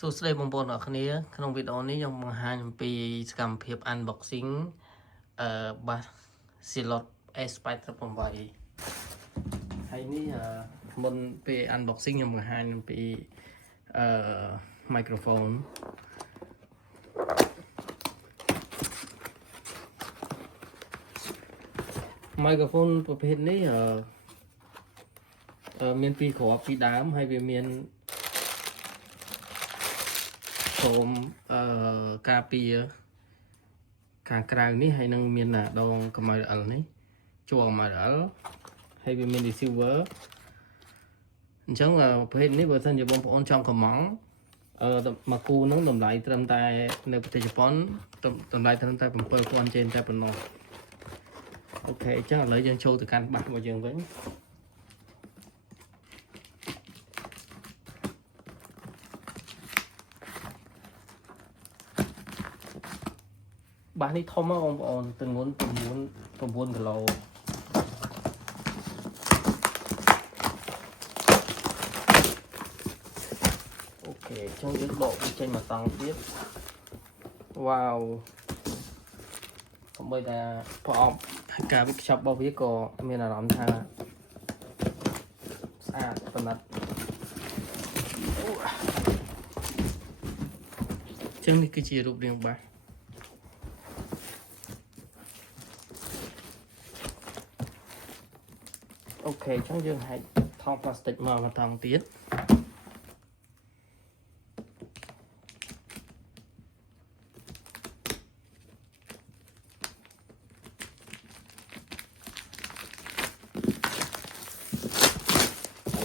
សួស្តីបងប្អូនអរគ្នាក្នុងវីដេអូនេះខ្ញុំបង្ហាញអំពីសកម្មភាព unboxing បាស Zilot S888 ហើយនេះមុនពេល unboxing ខ្ញុំបង្ហាញអំពីmicrophone microphone ប្រភេទនេះមានពីរគ្រាប់ពីដើមហើយវាមានសូមការពារខាងក្រៅនេះហើយនឹងមានដងកម្ដៅនេះជួរកម្ដៅហើយវាមាន receiver អញ្ចឹងប្រភេទនេះបើសិនជាបងប្អូនចង់កម្មង់មកគូនឹងតម្លៃត្រឹមតែនៅប្រទេសជប៉ុនតម្លៃត្រឹមតែ 7,000 ចេនតែប៉ុណ្ណោះអូខេអញ្ចឹងឥឡូវយើងចូលទៅកាន់បាសរបស់យើងវិញបាសនេះធំណាស់បងប្អូនទម្ងន់9 គីឡូអូខេចុងយើងដកវាចេញមកតង់ទៀតវ៉ាវសូម្បីតែប្រអប់ការវិខ្ចប់របស់វាក៏មានអារម្មណ៍ថាស្អាតប៉ុណ្ណាត់ចឹងនេះគឺជារូបរាងបាសអូខេអញ្ចឹងយើងហែកថង់ផ្លាស្ទិកមកបន្តទៀត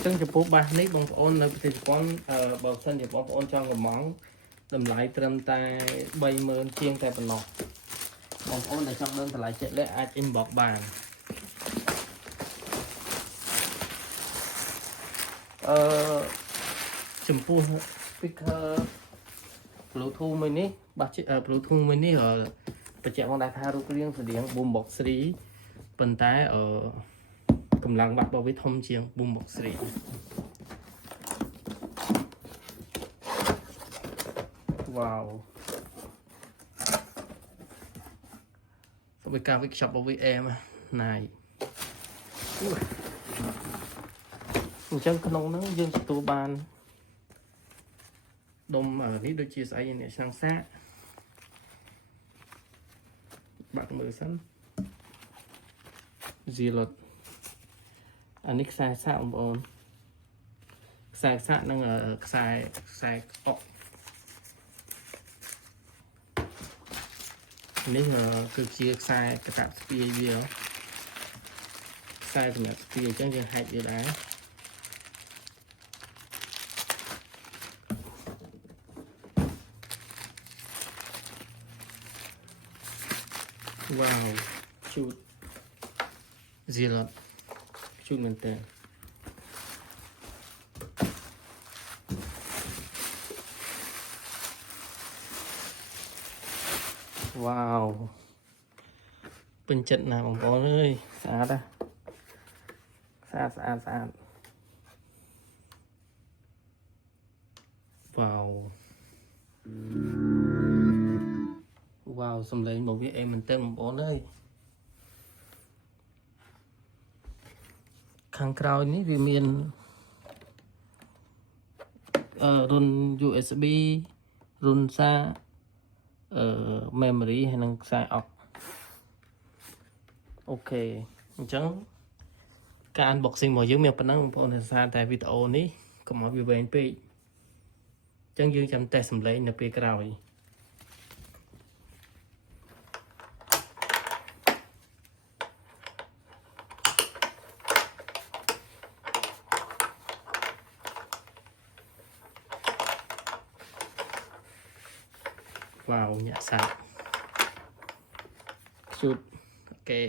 ចឹងចំពោះបាសនេះបងប្អូននៅប្រទេសជប៉ុនបើសិនជាបងប្អូនចង់កម្មង់តម្លៃត្រឹមតែ 30,000 ជាងតែប៉ុណ្ណោះបងប្អូនដែលចង់ដឹងតម្លៃជាក់លាក់អាច inbox បានចំពោះ speaker Bluetooth មួយនេះបាស Bluetooth មួយនេះបញ្ជាក់ផងដែរថារូបរាងស្តៀង Boombox 3ប៉ុន្តែកម្លាំងបាសរបស់វាធំជាង Boombox 3វ៉ាវសម្រាប់ការវិខ្ចប់របស់វាអែមណាយអញ្ចឹងក្នុងហ្នឹងយើងទទួលបានដុំនេះដូចជាស្អីនេះឆ្លាំងសាកបាក់មើលសិន Zilot អានេះខ្សែសាកបងប្អូនខ្សែសាកនិងខ្សែអុកនេះគឺជាខ្សែកតាប់ស្ពាយវាខ្សែសម្រាប់ស្ពាយអញ្ចឹងយើងហែកវាដែរវ៉ាវជូត Zilot ជូតមែនតើវ៉ាវពេញចិត្តណាស់បងប្អូនអើយស្អាតណាស់ស្អាតវ៉ាវសំឡេងរបស់វាអេមែនតើបងប្អូនអើយខាងក្រោយនេះវាមានរុន USB រុនសារmemory ហើយនិងខ្សែអុកអូខេអញ្ចឹងការ unboxing របស់យើងមានប៉ុណ្ណឹងបងប្អូនសារតែវីដេអូនេះកុំឲ្យវាវែងពេកអញ្ចឹងយើងចាំតេស្តសំឡេងនៅពេលក្រោយវ៉ាវញាក់សាច់ជូតអូខេ